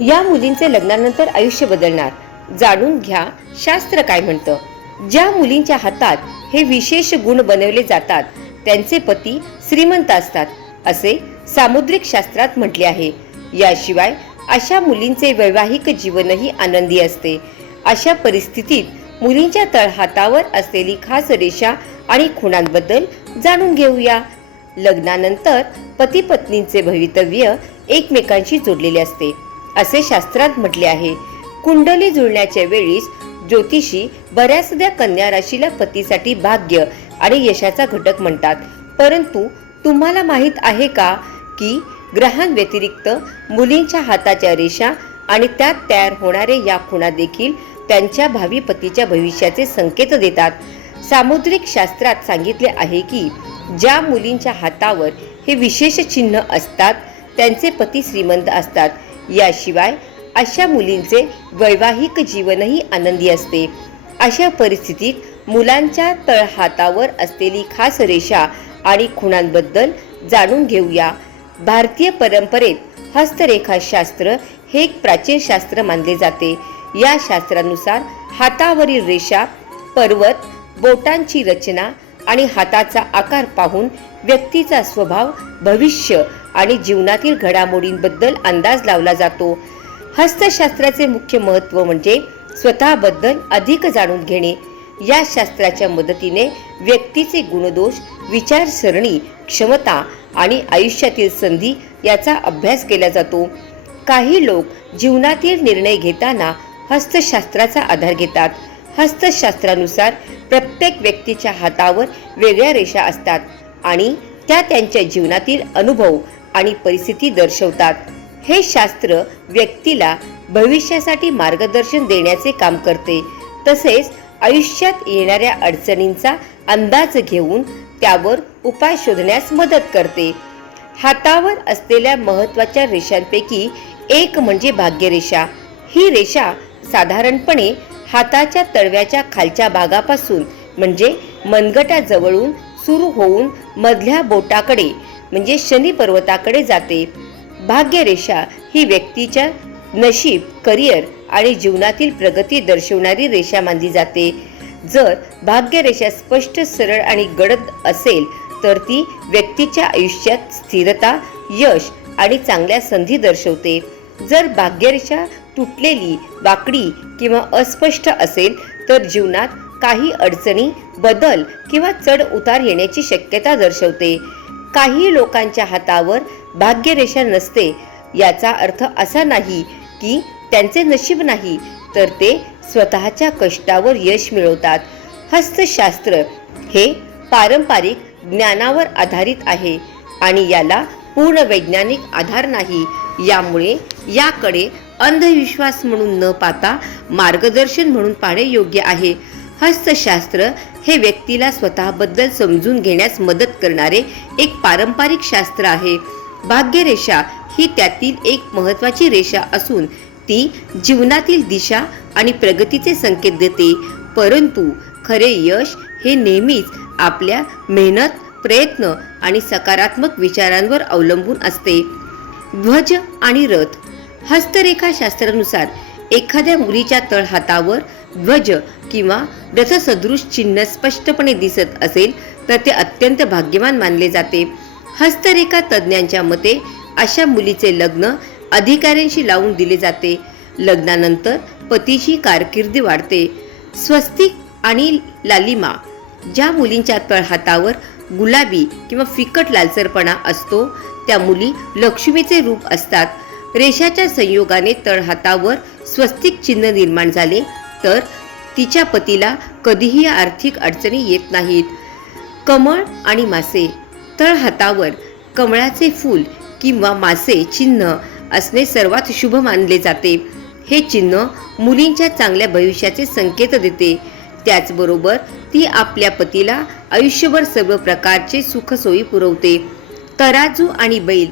या मुलींचे लग्नानंतर आयुष्य बदलणार, जाणून घ्या शास्त्र काय म्हणतं. ज्या मुलींच्या हातात हे विशेष गुण बनवले जातात त्यांचे पती श्रीमंत असतात असे सामुद्रिक शास्त्रात म्हटले आहे. याशिवाय अशा मुलींचे वैवाहिक जीवनही आनंदी असते. अशा परिस्थितीत मुलींच्या तळहातावर असलेली खास रेषा आणि खुणांबद्दल जाणून घेऊया. लग्नानंतर पती पत्नींचे भवितव्य एकमेकांशी जोडलेले असते असे शास्त्रात म्हटले आहे. कुंडली जुळण्याच्या वेळीस ज्योतिषी बऱ्याचदा कन्या राशीला पतीसाठी भाग्य आणि यशाचा घटक म्हणतात. परंतु तुम्हाला माहित आहे का की ग्रहांव्यतिरिक्त मुलींच्या हाताच्या रेषा आणि त्यात तयार होणारे या खुणा देखील त्यांच्या भावी पतीच्या भविष्याचे संकेत देतात. सामुद्रिक शास्त्रात सांगितले आहे की ज्या मुलींच्या हातावर हे विशेष चिन्ह असतात त्यांचे पती श्रीमंत असतात. याशिवाय अशा मुलींचे वैवाहिक जीवनही आनंदी असते. अशा परिस्थितीत मुलांच्या तळहातावर असलेली खास रेषा आणि खुणांबद्दल जाणून घेऊया. भारतीय परंपरेत हस्तरेखाशास्त्र हे एक प्राचीन शास्त्र मानले जाते. या शास्त्रानुसार हातावरील रेषा, पर्वत, बोटांची रचना आणि हाताचा आकार पाहून व्यक्तीचा स्वभाव, भविष्य आणि जीवनातील घडामोडींबद्दल अंदाज लावला जातो. हस्तशास्त्राचे मुख्य महत्त्व म्हणजे स्वतःबद्दल अधिक जाणून घेणे. या शास्त्राच्या मदतीने व्यक्तीचे गुणदोष, विचारसरणी, क्षमता आणि आयुष्यातील संधी याचा अभ्यास केला जातो. काही लोक जीवनातील निर्णय घेताना हस्तशास्त्राचा आधार घेतात. हस्तशास्त्रानुसार प्रत्येक व्यक्तीच्या हातावर वेगळ्या रेषा असतात आणि त्या त्यांच्या जीवनातील अनुभव आणि परिस्थिती दर्शवतात. हे शास्त्र व्यक्तीला भविष्यासाठी मार्गदर्शन देण्याचे काम करते. तसेच आयुष्यात येणाऱ्या अडचणींचा अंदाज घेऊन त्यावर उपाय शोधण्यास मदत करते. हातावर असलेल्या महत्त्वाच्या रेषांपैकी एक म्हणजे भाग्यरेषा. ही रेषा साधारणपणे हाताच्या तळव्याच्या खालच्या भागापासून म्हणजे मनगटाजवळून सुरू होऊन मधल्या बोटाकडे म्हणजे शनी पर्वताकडे जाते. भाग्यरेषा ही व्यक्तीच्या नशीब, करिअर आणि जीवनातील प्रगती दर्शवणारी रेषा मानली जाते. जर भाग्यरेषा स्पष्ट, सरळ आणि गडद असेल तर ती व्यक्तीच्या आयुष्यात स्थिरता, यश आणि चांगल्या संधी दर्शवते. जर भाग्यरेषा तुटलेली, वाकडी किंवा अस्पष्ट असेल तर जीवनात काही अडचणी, बदल किंवा चढ उतार येण्याची शक्यता दर्शवते. काही लोकांच्या हातावर भाग्यरेषा नसते याचा अर्थ असा नाही की त्यांचे नशीब नाही, तर ते स्वतःच्या कष्टावर यश मिळवतात. हस्तशास्त्र हे पारंपरिक ज्ञानावर आधारित आहे आणि याला पूर्ण वैज्ञानिक आधार नाही. यामुळे याकडे अंधविश्वास म्हणून न पाहता मार्गदर्शन म्हणून पाहणे योग्य आहे. हस्तशास्त्र हे व्यक्तीला स्वतःबद्दल समजून घेण्यास मदत करणारे एक पारंपरिक शास्त्र आहे. भाग्यरेषा ही त्यातील एक महत्त्वाची रेषा असून ती जीवनातील दिशा आणि प्रगतीचे संकेत देते. परंतु खरे यश हे नेहमीच आपल्या मेहनत, प्रयत्न आणि सकारात्मक विचारांवर अवलंबून असते. ध्वज आणि रथ. हस्तरेखाशास्त्रानुसार एखाद्या मुलीच्या तळहातावर ध्वज किंवा रथसदृश चिन्ह स्पष्टपणे दिसत असेल तर ते अत्यंत भाग्यवान मानले जाते. हस्तरेखा तज्ज्ञांच्या मते अशा मुलीचे लग्न अधिकाऱ्यांशी लावून दिले जाते. लग्नानंतर पतीची कारकीर्द वाढते. स्वस्तिक आणि लालिमा. ज्या मुलींच्या तळहातावर गुलाबी किंवा फिकट लालसरपणा असतो त्या मुली लक्ष्मीचे रूप असतात. रेषाच्या संयोगाने तळहातावर स्वस्तिक चिन्ह निर्माण झाले तर तिच्या पतीला कधीही आर्थिक अडचणी येत नाहीत. कमळ आणि मासे. तळहातावर कमळाचे फूल किंवा मासे चिन्ह असणे सर्वात शुभ मानले जाते. हे चिन्ह मुलींच्या चांगल्या भविष्याचे संकेत देते. त्याचबरोबर ती आपल्या पतीला आयुष्यभर सर्व प्रकारचे सुखसोयी पुरवते. तराजू आणि बैल.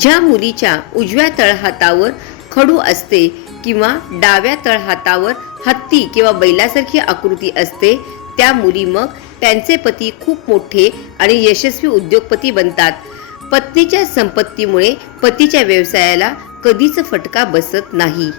ज्या मुलीच्या उजव्या तळहातावर खडू असते किंवा डाव्या तळहातावर हत्ती किंवा बैलासारखी आकृती असते त्या मुली मग त्यांचे पती खूप मोठे आणि यशस्वी उद्योगपती बनतात. पत्नीच्या संपत्तीमुळे पतीच्या व्यवसायाला कधीच फटका बसत नाही.